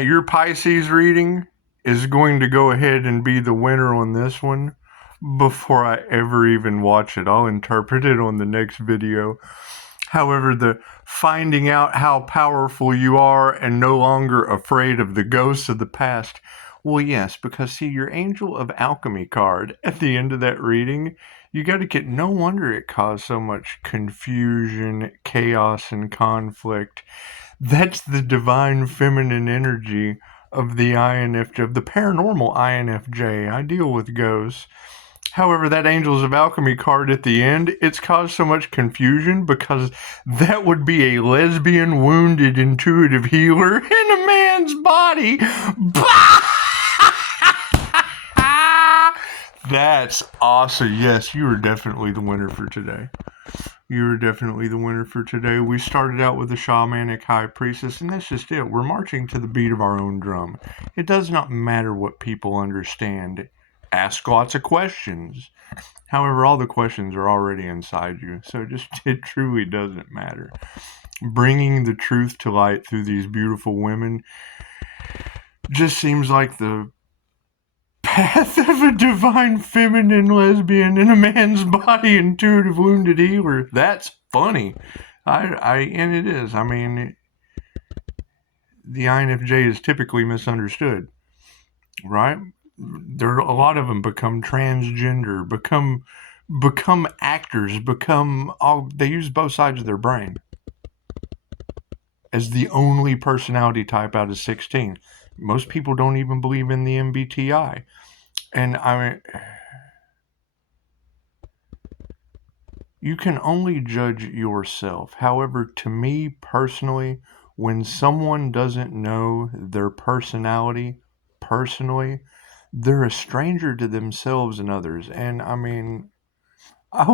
Your Pisces reading is going to go ahead and be the winner on this one before I ever even watch it. I'll interpret it on the next video. However, the finding out how powerful you are and no longer afraid of the ghosts of the past. Well, yes, because see, your Angel of Alchemy card at the end of that reading, you got to get, no wonder it caused so much confusion, chaos, and conflict. That's the divine feminine energy of the INFJ, of the paranormal INFJ. I deal with ghosts. However, that Angels of Alchemy card at the end, it's caused so much confusion because that would be a lesbian wounded intuitive healer in a man's body. That's awesome. Yes, you are definitely the winner for today. You're definitely the winner for today. We started out with the shamanic high priestess, and that's just it. We're marching to the beat of our own drum. It does not matter what people understand. Ask lots of questions. However, all the questions are already inside you, so it truly doesn't matter. Bringing the truth to light through these beautiful women just seems like the path of a divine feminine lesbian in a man's body, intuitive wounded healer. That's funny. And it is. I mean, the INFJ is typically misunderstood, right? A lot of them become transgender, become actors, they use both sides of their brain as the only personality type out of 16. Most people don't even believe in the MBTI. And I mean, you can only judge yourself. However, to me personally, when someone doesn't know their personality personally, they're a stranger to themselves and others. And I mean, I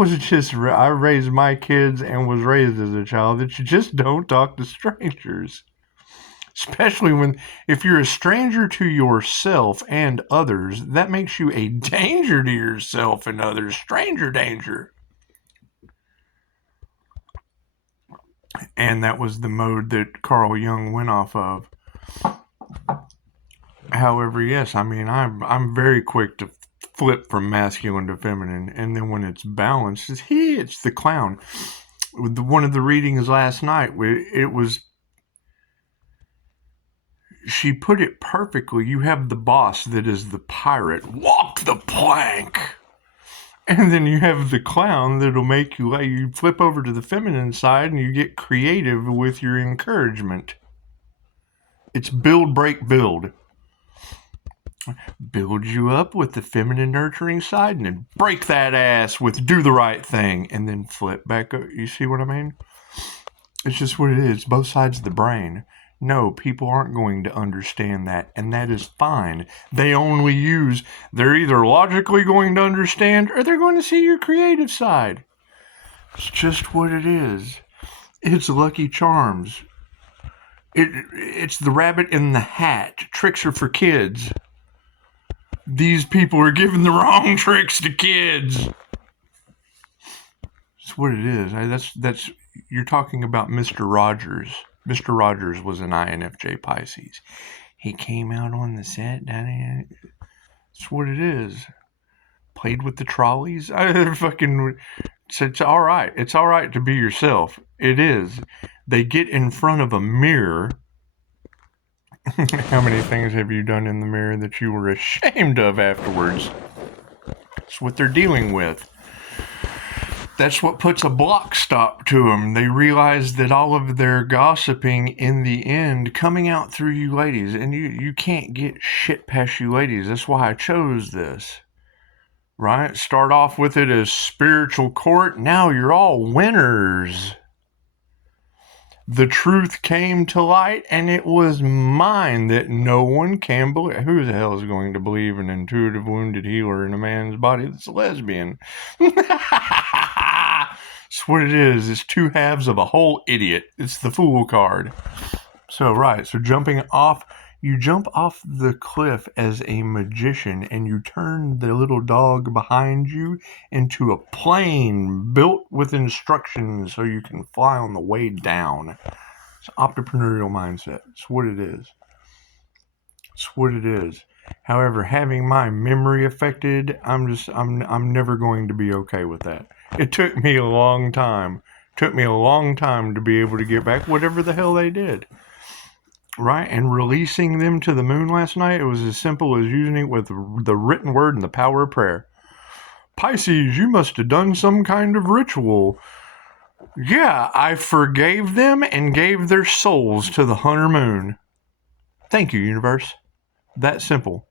raised my kids and was raised as a child that you just don't talk to strangers. Especially if you're a stranger to yourself and others, that makes you a danger to yourself and others. Stranger danger. And that was the mode that Carl Jung went off of. However, yes, I mean, I'm very quick to flip from masculine to feminine, and then when it's balanced, it's the clown. One of the readings last night, she put it perfectly. You have the boss that is the pirate, walk the plank. And then you have the clown that'll make you flip over to the feminine side and you get creative with your encouragement. It's build, break, build. Build you up with the feminine nurturing side and then break that ass with do the right thing and then flip back up. You see what I mean? It's just what it is. Both sides of the brain. No, people aren't going to understand that, and that is fine. They're either logically going to understand or they're going to see your creative side. It's just what it is. It's Lucky Charms. It's the rabbit in the hat. Tricks are for kids. These people are giving the wrong tricks to kids. That's what it is. That's you're talking about Mr. Rogers. Mr. Rogers was an INFJ Pisces. He came out on the set. That's what it is. Played with the trolleys. It's all right. It's all right to be yourself. It is. They get in front of a mirror. How many things have you done in the mirror that you were ashamed of afterwards? That's what they're dealing with. That's what puts a block stop to them. They realize that all of their gossiping in the end coming out through you ladies, and you can't get shit past you ladies. That's why I chose this. Right? Start off with it as spiritual court. Now you're all winners. The truth came to light, and it was mine that no one can believe. Who the hell is going to believe an intuitive wounded healer in a man's body that's a lesbian? That's what it is. It's two halves of a whole idiot. It's the Fool card. So jumping off, You jump off the cliff as a magician and you turn the little dog behind you into a plane built with instructions so you can fly on the way down. It's entrepreneurial mindset. It's what it is. It's what it is. However, having my memory affected, I'm never going to be okay with that. It took me a long time. To be able to get back whatever the hell they did. Right? And releasing them to the moon last night, it was as simple as using it with the written word and the power of prayer. Pisces, you must have done some kind of ritual. Yeah, I forgave them and gave their souls to the hunter moon. Thank you, universe. That simple.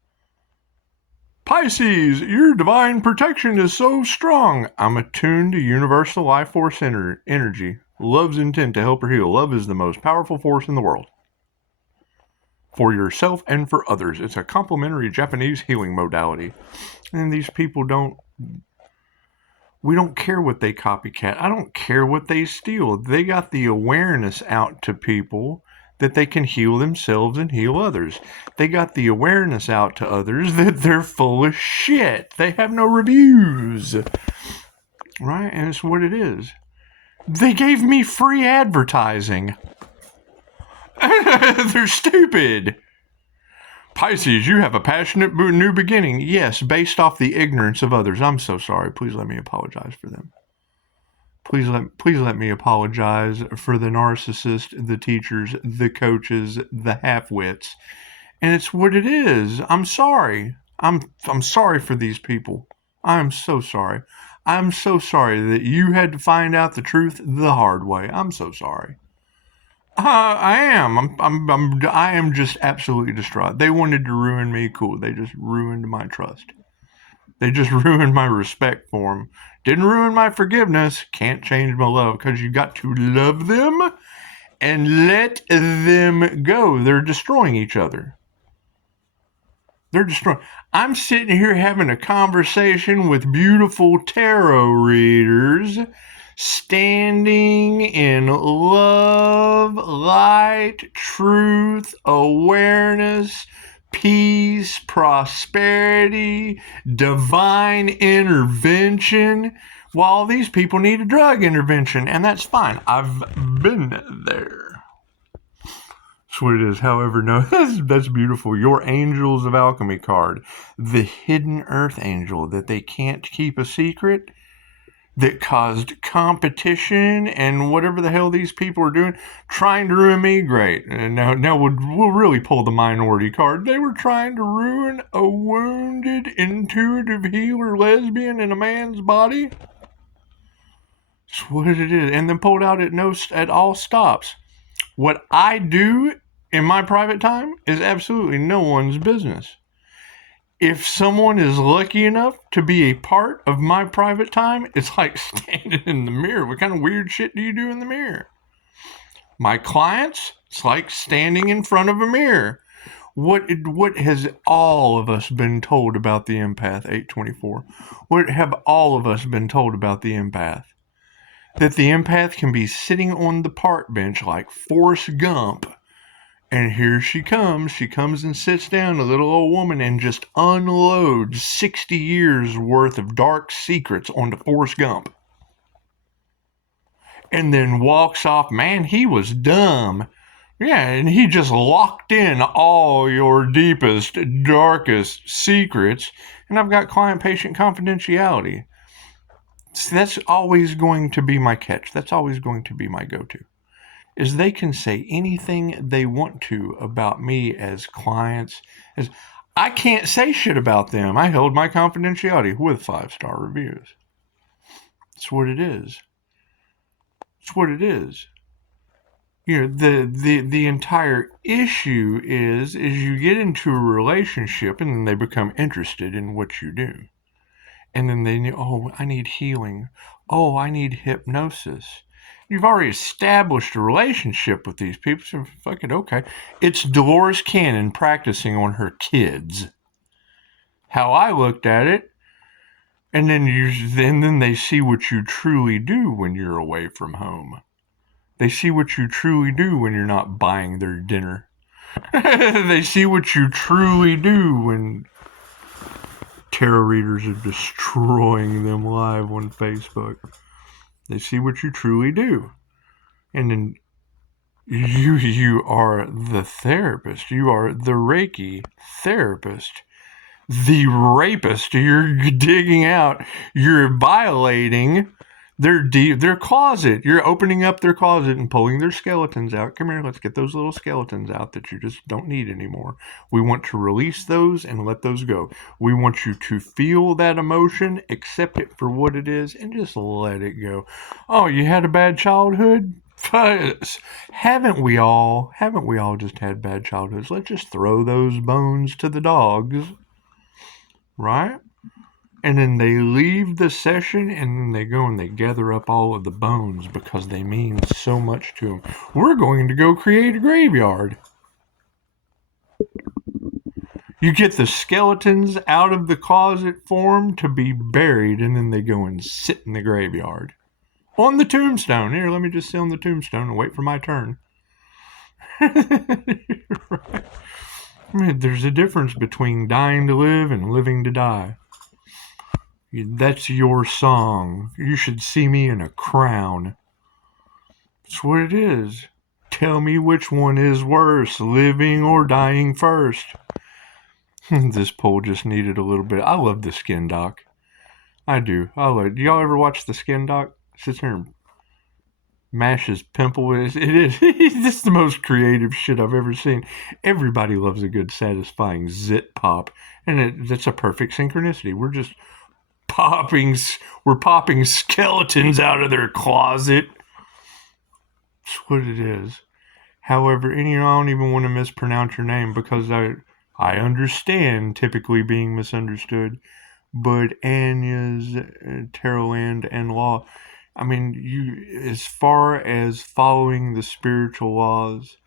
Pisces, your divine protection is so strong. I'm attuned to universal life force energy. Love's intent to help or heal. Love is the most powerful force in the world. For yourself and for others. It's a complementary Japanese healing modality. And these people we don't care what they copycat. I don't care what they steal. They got the awareness out to people that they can heal themselves and heal others. They got the awareness out to others that they're full of shit. They have no reviews. Right? And it's what it is. They gave me free advertising. They're stupid. Pisces, you have a passionate new beginning. Yes, based off the ignorance of others. I'm so sorry. Please let me apologize for them. Please let me apologize for the narcissist, the teachers, the coaches, the half-wits. And it's what it is. I'm sorry. I'm sorry for these people. I'm so sorry. I'm so sorry that you had to find out the truth the hard way. I'm so sorry. I am. I am just absolutely distraught. They wanted to ruin me. Cool. They just ruined my trust. They just ruined my respect for them. Didn't ruin my forgiveness. Can't change my love because you got to love them and let them go. They're destroying each other. They're destroying. I'm sitting here having a conversation with beautiful tarot readers, standing in love, light, truth, awareness, peace, prosperity, divine intervention, while these people need a drug intervention, and that's fine. I've been there. That's what it is. However, no, that's beautiful. Your Angels of Alchemy card, the hidden earth angel that they can't keep a secret, that caused competition and whatever the hell these people are doing, trying to ruin me. Great. And now we'll really pull the minority card. They were trying to ruin a wounded, intuitive healer lesbian in a man's body. That's what it is. And then pulled out at all stops. What I do in my private time is absolutely no one's business. If someone is lucky enough to be a part of my private time, it's like standing in the mirror. What kind of weird shit do you do in the mirror? My clients, it's like standing in front of a mirror. What has all of us been told about the empath, 824? What have all of us been told about the empath? That the empath can be sitting on the park bench like Forrest Gump. And here she comes. She comes and sits down, a little old woman, and just unloads 60 years worth of dark secrets onto Forrest Gump. And then walks off. Man, he was dumb. Yeah, and he just locked in all your deepest, darkest secrets. And I've got client-patient confidentiality. So that's always going to be my catch. That's always going to be my go-to. Is they can say anything they want to about me as clients. As I can't say shit about them. I held my confidentiality with 5-star reviews. That's what it is. It's what it is. You know, the entire issue is you get into a relationship and then they become interested in what you do. And then they know, oh, I need healing. Oh, I need hypnosis. You've already established a relationship with these people, so fuck it, okay. It's Dolores Cannon practicing on her kids. How I looked at it, and then they see what you truly do when you're away from home. They see what you truly do when you're not buying their dinner. They see what you truly do when tarot readers are destroying them live on Facebook. They see what you truly do. And then you are the therapist. You are the Reiki therapist. The rapist. You're digging out. You're violating their closet. You're opening up their closet and pulling their skeletons out. Come here, let's get those little skeletons out that you just don't need anymore. We want to release those and let those go. We want you to feel that emotion, accept it for what it is, and just let it go. Oh, you had a bad childhood? Haven't we all just had bad childhoods? Let's just throw those bones to the dogs, right? And then they leave the session and then they go and they gather up all of the bones because they mean so much to them. We're going to go create a graveyard. You get the skeletons out of the closet form to be buried, and then they go and sit in the graveyard. On the tombstone. Here, let me just sit on the tombstone and wait for my turn. Right. I mean, there's a difference between dying to live and living to die. That's your song. You should see me in a crown. That's what it is. Tell me which one is worse, living or dying first. This poll just needed a little bit. I love the Skin Doc. I do. Do y'all ever watch the Skin Doc? Sits there and mashes pimple. It is. This is the most creative shit I've ever seen. Everybody loves a good, satisfying zit pop, and that's a perfect synchronicity. We're popping skeletons out of their closet. That's what it is. However, and I don't even want to mispronounce your name because I understand typically being misunderstood, but Anya's Tarotland and Law, I mean, as far as following the spiritual laws,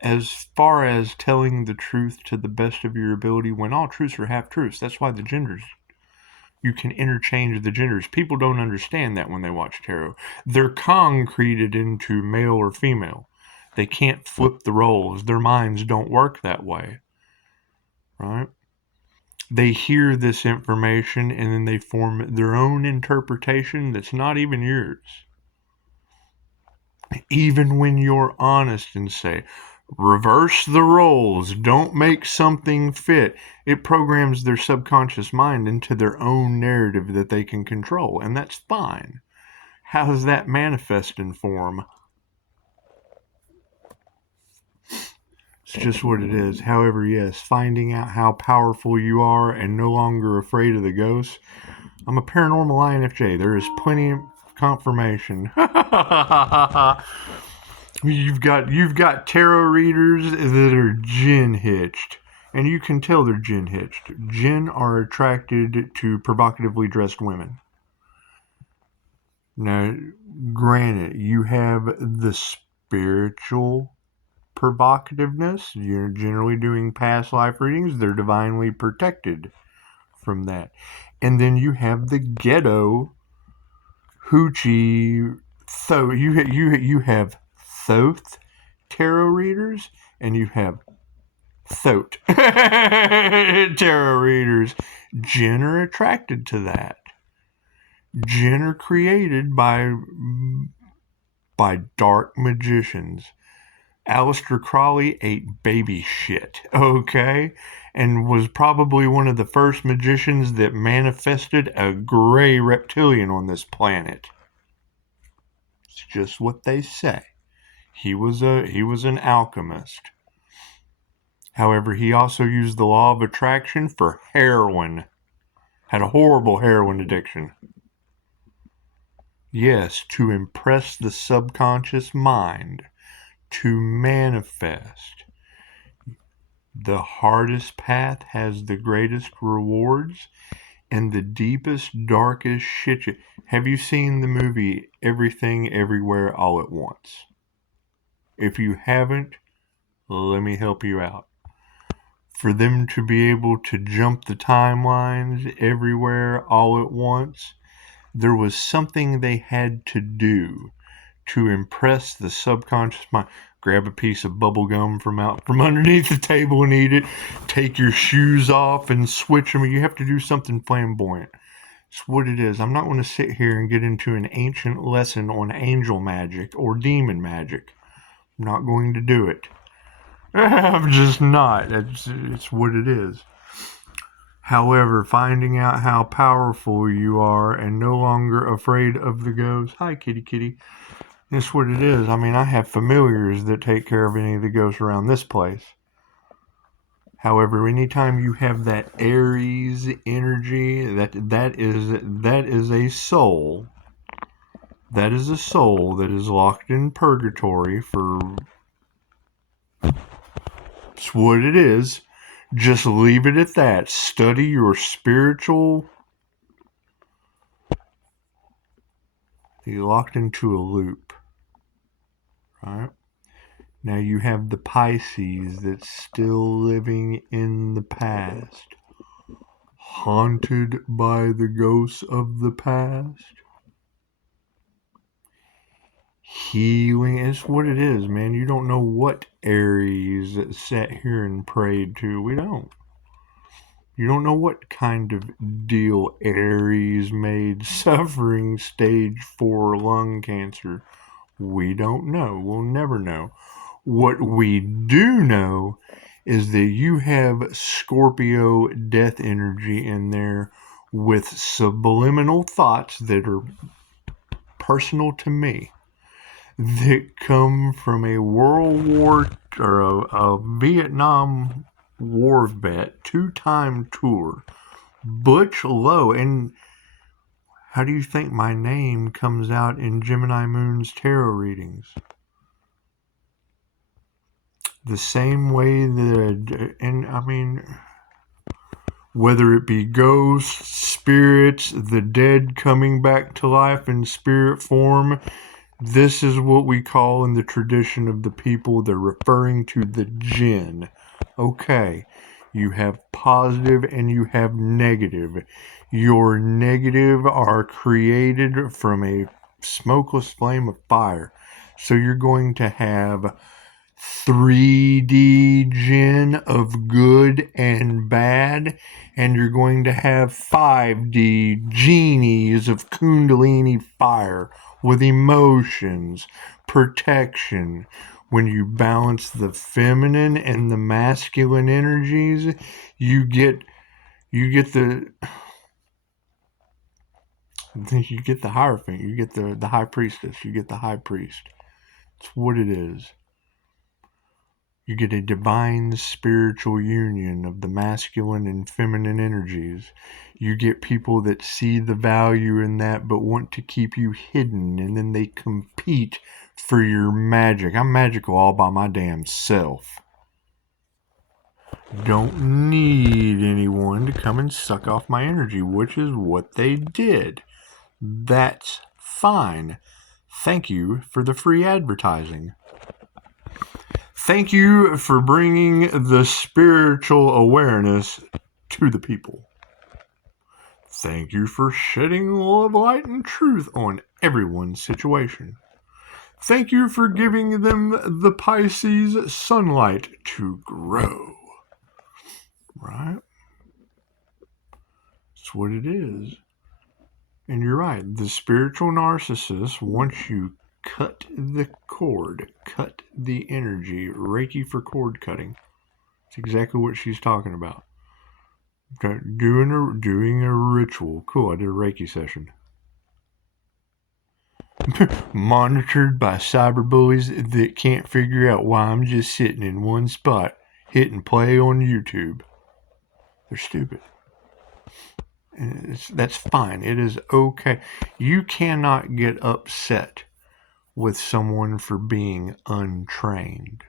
as far as telling the truth to the best of your ability, when all truths are half truths, that's why the genders, you can interchange the genders. People don't understand that when they watch tarot. They're concreted into male or female. They can't flip the roles. Their minds don't work that way, right? They hear this information and then they form their own interpretation that's not even yours. Even when you're honest and say, reverse the roles, don't make something fit, it programs their subconscious mind into their own narrative that they can control, and that's fine. How does that manifest in form? It's just what it is. However, yes, finding out how powerful you are and no longer afraid of the ghosts. I'm a paranormal INFJ. There is plenty of confirmation. You've got tarot readers that are gin hitched, and you can tell they're gin hitched. Gin are attracted to provocatively dressed women. Now, granted, you have the spiritual provocativeness. You're generally doing past life readings. They're divinely protected from that. And then you have the ghetto hoochie. So you have Thoth tarot readers and you have Thoth tarot readers. Jinn are attracted to that. Jinn are created by dark magicians. Aleister Crowley ate baby shit, okay? And was probably one of the first magicians that manifested a gray reptilian on this planet. It's just what they say. He was an alchemist. However, he also used the law of attraction for heroin. Had a horrible heroin addiction. Yes, to impress the subconscious mind, to manifest. The hardest path has the greatest rewards and the deepest, darkest shit. Have you seen the movie Everything Everywhere All at Once? If you haven't, let me help you out. For them to be able to jump the timelines everywhere all at once, there was something they had to do to impress the subconscious mind. Grab a piece of bubble gum from underneath the table and eat it. Take your shoes off and switch them. You have to do something flamboyant. It's what it is. I'm not going to sit here and get into an ancient lesson on angel magic or demon magic. I'm not going to do it. I'm just not. It's what it is. However, finding out how powerful you are and no longer afraid of the ghosts. Hi, kitty kitty. That's what it is. I mean, I have familiars that take care of any of the ghosts around this place. However, anytime you have that Aries energy, that is a soul. That is a soul that is locked in purgatory for. It's what it is. Just leave it at that. Study your spiritual. You're locked into a loop. Right? Now you have the Pisces that's still living in the past. Haunted by the ghosts of the past. Healing is what it is, man. You don't know what Aries sat here and prayed to. We don't. You don't know what kind of deal Aries made suffering stage 4 lung cancer. We don't know. We'll never know. What we do know is that you have Scorpio death energy in there with subliminal thoughts that are personal to me, that come from a World War or a Vietnam War vet, 2-time tour, Butch Lowe. And how do you think my name comes out in Gemini Moon's tarot readings? The same way that, and I mean, whether it be ghosts, spirits, the dead coming back to life in spirit form, this is what we call in the tradition of the people, they're referring to the jinn. Okay, you have positive and you have negative. Your negative are created from a smokeless flame of fire. So you're going to have 3D jinn of good and bad, and you're going to have 5D genies of Kundalini fire with emotions, protection. When you balance the feminine and the masculine energies, you get the Hierophant, you get the high priestess, you get the high priest. It's what it is. You get a divine spiritual union of the masculine and feminine energies. You get people that see the value in that but want to keep you hidden, and then they compete for your magic. I'm magical all by my damn self. Don't need anyone to come and suck off my energy, which is what they did. That's fine. Thank you for the free advertising. Thank you for bringing the spiritual awareness to the people. Thank you for shedding love, light, and truth on everyone's situation. Thank you for giving them the Pisces sunlight to grow. Right? That's what it is. And you're right. The spiritual narcissist, once you cut the cord, cut the energy, Reiki for cord cutting. It's exactly what she's talking about. Doing a ritual. Cool, I did a Reiki session. Monitored by cyberbullies that can't figure out why I'm just sitting in one spot, hitting play on YouTube. They're stupid. That's fine. It is okay. You cannot get upset with someone for being untrained.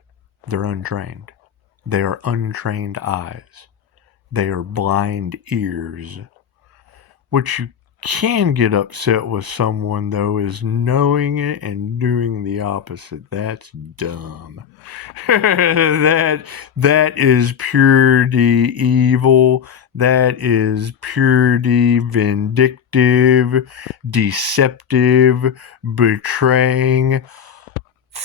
They're untrained. They are untrained eyes. They are blind ears. What you can get upset with someone, though, is knowing it and doing the opposite. That's dumb. that is purely evil. That is purely vindictive, deceptive, betraying.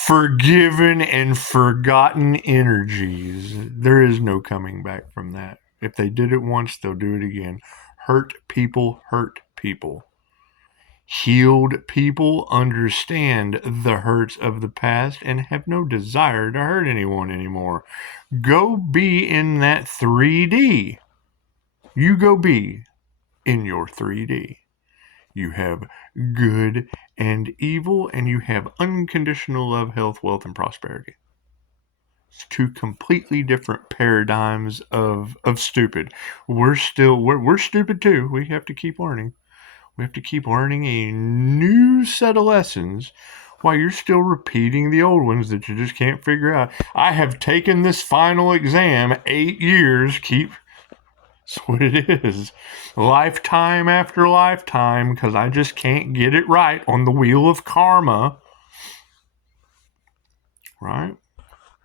forgiven and forgotten energies. There is no coming back from that. If they did it once, they'll do it again. Hurt people hurt people. Healed people understand the hurts of the past and have no desire to hurt anyone anymore. Go be in that 3D. You go be in your 3D. You have good and evil, and you have unconditional love, health, wealth, and prosperity. It's two completely different paradigms of stupid. We're stupid too. We have to keep learning. We have to keep learning a new set of lessons while you're still repeating the old ones that you just can't figure out. I have taken this final exam 8 years. That's what it is. Lifetime after lifetime, because I just can't get it right on the wheel of karma. Right?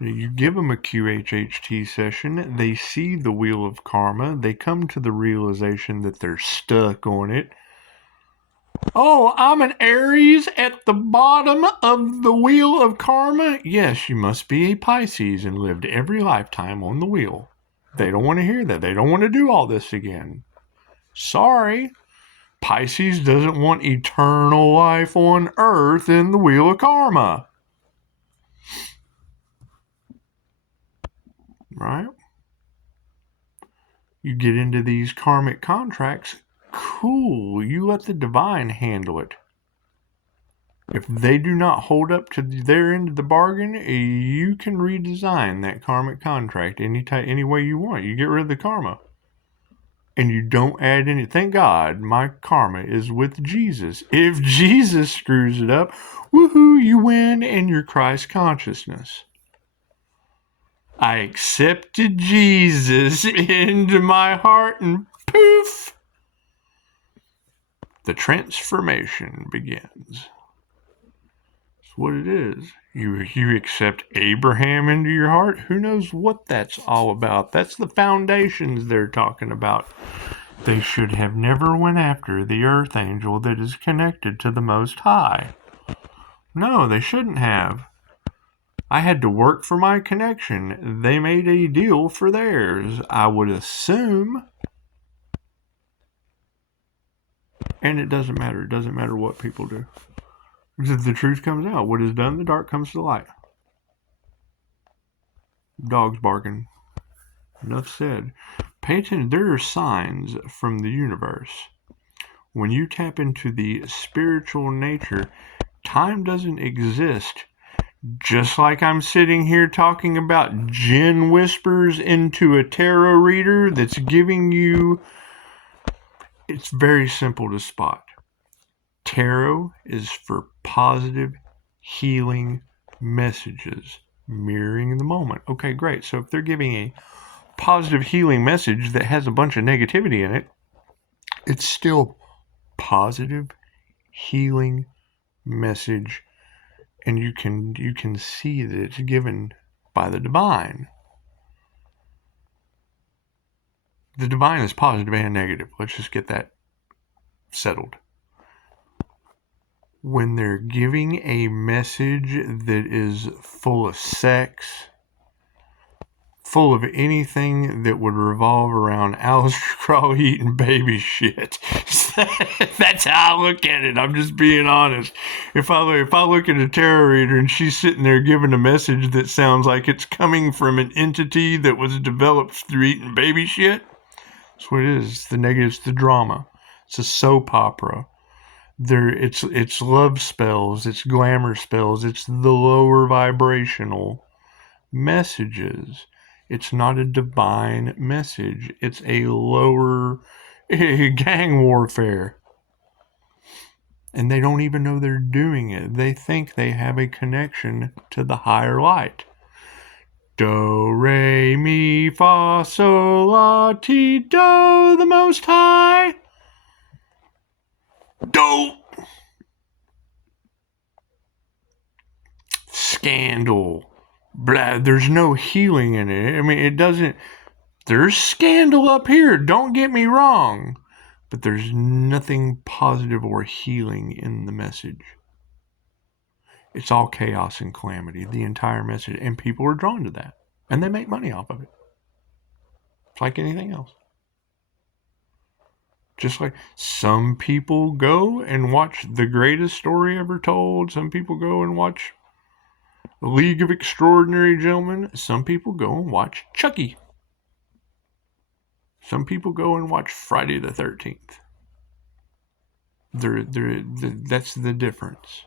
You give them a QHHT session, they see the wheel of karma, they come to the realization that they're stuck on it. Oh, I'm an Aries at the bottom of the wheel of karma? Yes, you must be a Pisces and lived every lifetime on the wheel. They don't want to hear that. They don't want to do all this again. Sorry. Pisces doesn't want eternal life on Earth in the wheel of karma. Right? You get into these karmic contracts, cool. You let the divine handle it. If they do not hold up to their end of the bargain, you can redesign that karmic contract any way you want. You get rid of the karma. And you don't add any. Thank God my karma is with Jesus. If Jesus screws it up, woohoo, you win in your Christ consciousness. I accepted Jesus into my heart and poof, the transformation begins. That's what it is. You accept Abraham into your heart. Who knows what that's all about? That's the foundations they're talking about. They should have never went after the earth angel that is connected to the Most High. No, they shouldn't have. I had to work for my connection. They made a deal for theirs, I would assume. And it doesn't matter. It doesn't matter what people do. Because the truth comes out. What is done in the dark comes to the light. Dogs barking. Enough said. Pay attention. There are signs from the universe. When you tap into the spiritual nature, time doesn't exist. Just like I'm sitting here talking about Jinn whispers into a tarot reader that's giving you... It's very simple to spot. Tarot is for positive, healing messages, mirroring the moment. Okay, great. So if they're giving a positive healing message that has a bunch of negativity in it, it's still positive healing message, and you can see that it's given by the divine. The divine is positive and negative. Let's just get that settled. When they're giving a message that is full of sex, full of anything that would revolve around Aleister Crowley eating baby shit. That's how I look at it. I'm just being honest. If I look at a tarot reader and she's sitting there giving a message that sounds like it's coming from an entity that was developed through eating baby shit, that's what it is. It's the negative, it's the drama. It's a soap opera. It's love spells, it's glamour spells, it's the lower vibrational messages. It's not a divine message. It's a lower gang warfare. And they don't even know they're doing it. They think they have a connection to the higher light. Do, re, mi, fa, sol, la, ti, do, the Most High. Do. Scandal. Blah, there's no healing in it. I mean, it doesn't... There's scandal up here, don't get me wrong. But there's nothing positive or healing in the message. It's all chaos and calamity, the entire message. And people are drawn to that. And they make money off of it. It's like anything else. Just like some people go and watch The Greatest Story Ever Told. Some people go and watch The League of Extraordinary Gentlemen. Some people go and watch Chucky. Some people go and watch Friday the 13th. That's the difference.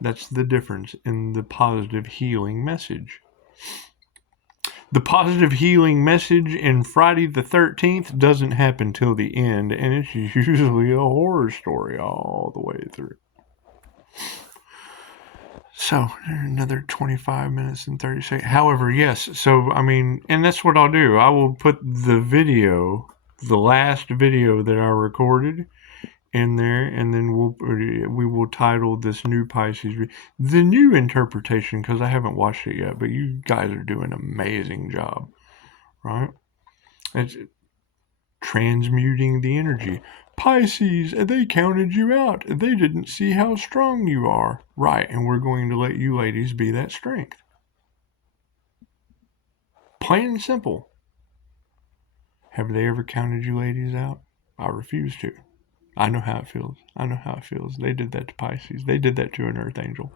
That's the difference in the positive healing message. The positive healing message in Friday the 13th doesn't happen till the end, and it's usually a horror story all the way through. So, another 25 minutes and 30 seconds. However, yes, so, I mean, and that's what I'll do. I will put the video, the last video that I recorded in there, and then we will title this new Pisces, the new interpretation, because I haven't watched it yet, but you guys are doing an amazing job, right? It's transmuting the energy. Pisces, they counted you out. They didn't see how strong you are. Right, and we're going to let you ladies be that strength. Plain and simple. Have they ever counted you ladies out? I refuse to. I know how it feels. I know how it feels. They did that to Pisces. They did that to an Earth Angel.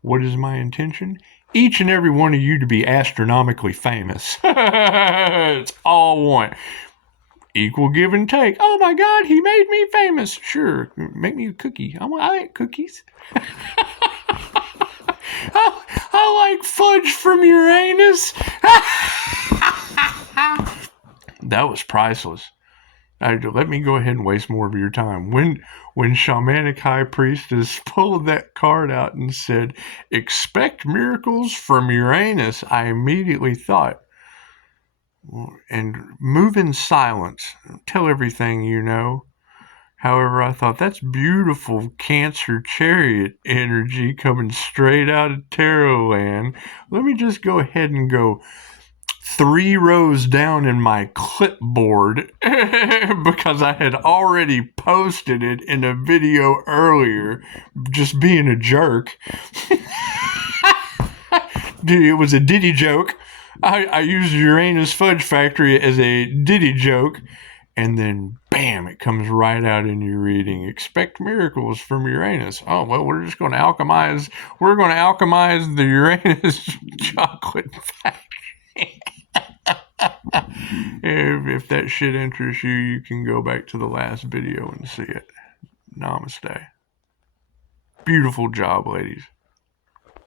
What is my intention? Each and every one of you to be astronomically famous. It's all one. Equal give and take. Oh my God, he made me famous. Sure, make me a cookie. I like cookies. I like fudge from Uranus. That was priceless. Let me go ahead and waste more of your time. When Shamanic High Priestess pulled that card out and said, expect miracles from Uranus, I immediately thought, and move in silence. Tell everything you know. However, I thought that's beautiful Cancer chariot energy coming straight out of Tarot land. Let me just go ahead and go 3 rows down in my clipboard because I had already posted it in a video earlier, just being a jerk. Dude, it was a Diddy joke. I used Uranus Fudge Factory as a Diddy joke, and then bam, it comes right out in your reading. Expect miracles from Uranus. Oh, well, we're just going to alchemize. We're going to alchemize the Uranus chocolate factory. If that shit interests you, you can go back to the last video and see it. Namaste. Beautiful job, ladies.